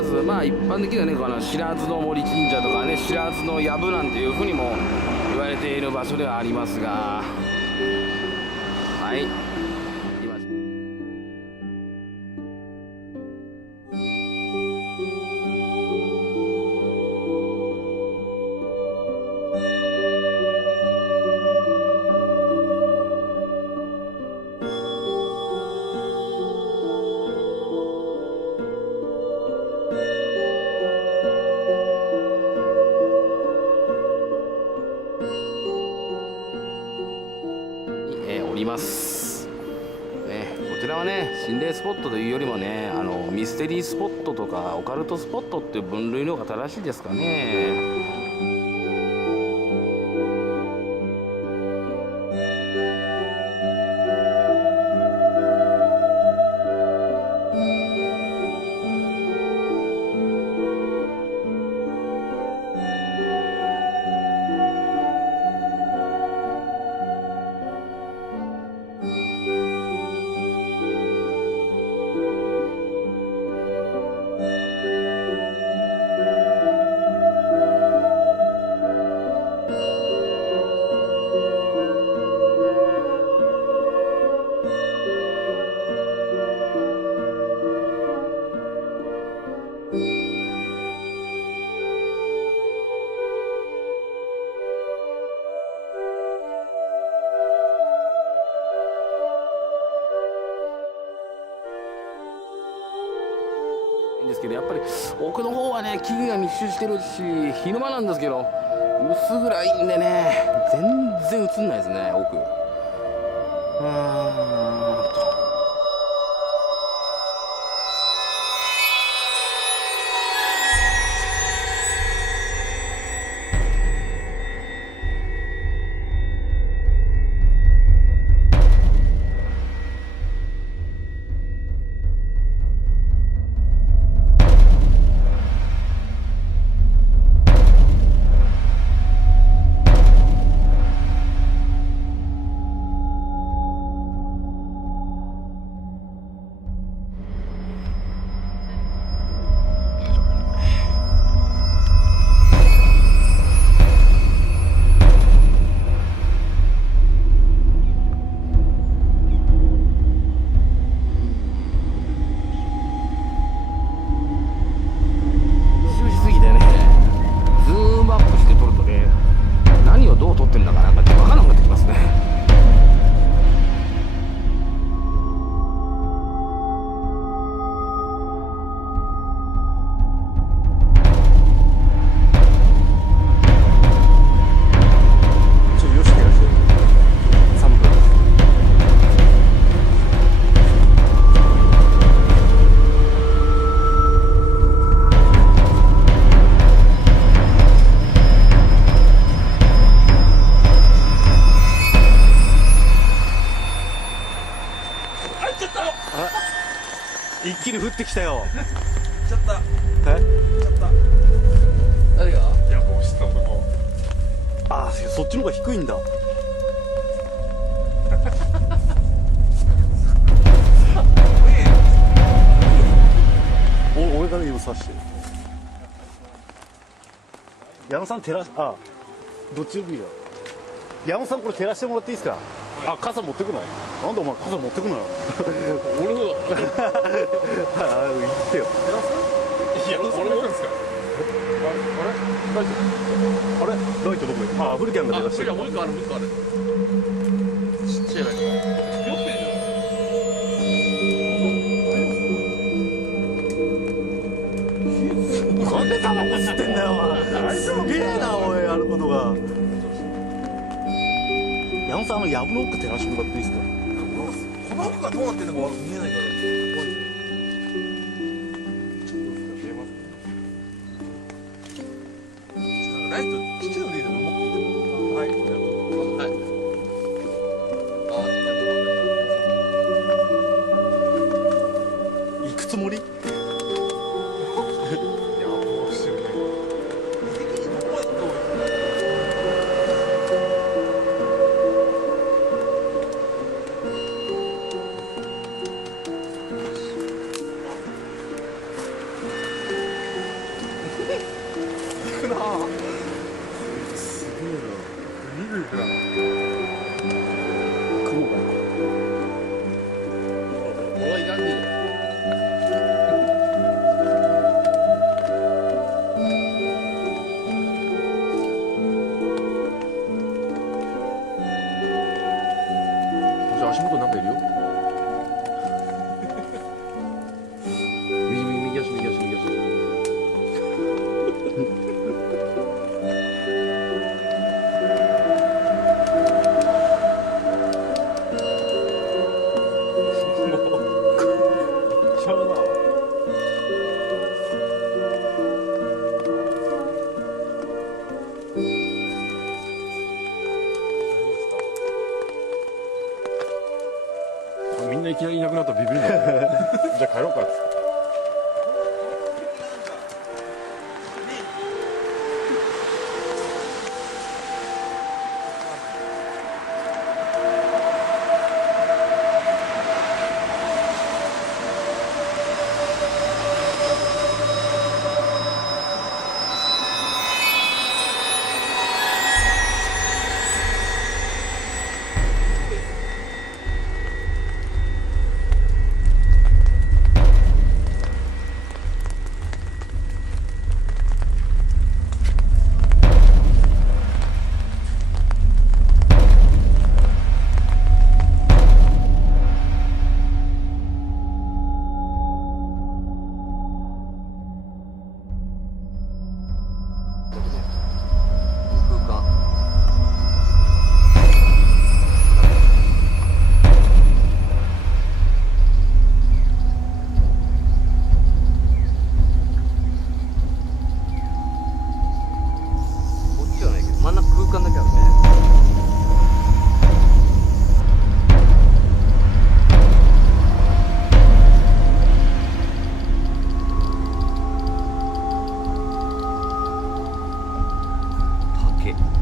らず、まあ一般的にはね、白津の森神社とかね、白津の藪なんていうふうにも言われている場所ではありますが、はい、今おります、ね、こちらはね心霊スポットというよりもねミステリースポットとかオカルトスポットっていう分類の方が正しいですかね。ですけど、やっぱり奥の方はね木々が密集してるし昼間なんですけど薄暗いんでね全然映んないですね奥。一気に降ってきたよ。ちゃった。え？ちゃった。誰が？いや、もう下のとこ。ああ、そっちの方が低いんだ。俺が今刺してる。矢野さん照らし、どっちでもいいよ。矢野さんこれ照らしてもらっていいですか？傘持ってくの？なんでお前傘持ってくのよ。俺のだ。言ってよ。いや、俺のですか。あれライトどこ行った？フルキャンが照らしてる。もう一個ある、もう一個ある。ちっちゃいライト。よくなんでタバコ吸ってんだよ、お前。すげえな、おい、やることが。矢野さん、藪の奥照らしてもらっていいですか？この奥がどうなってんのか見えないから。ライトちっちゃいのでいいの？はい。はい。行くつもり？雲が我一干净。足元なんかいるよ。右足右足右足。ちゃうな。みんないきなりいなくなったらビビるんだよ。じゃあ帰ろうかっつって。真ん中空間だけあるね。竹。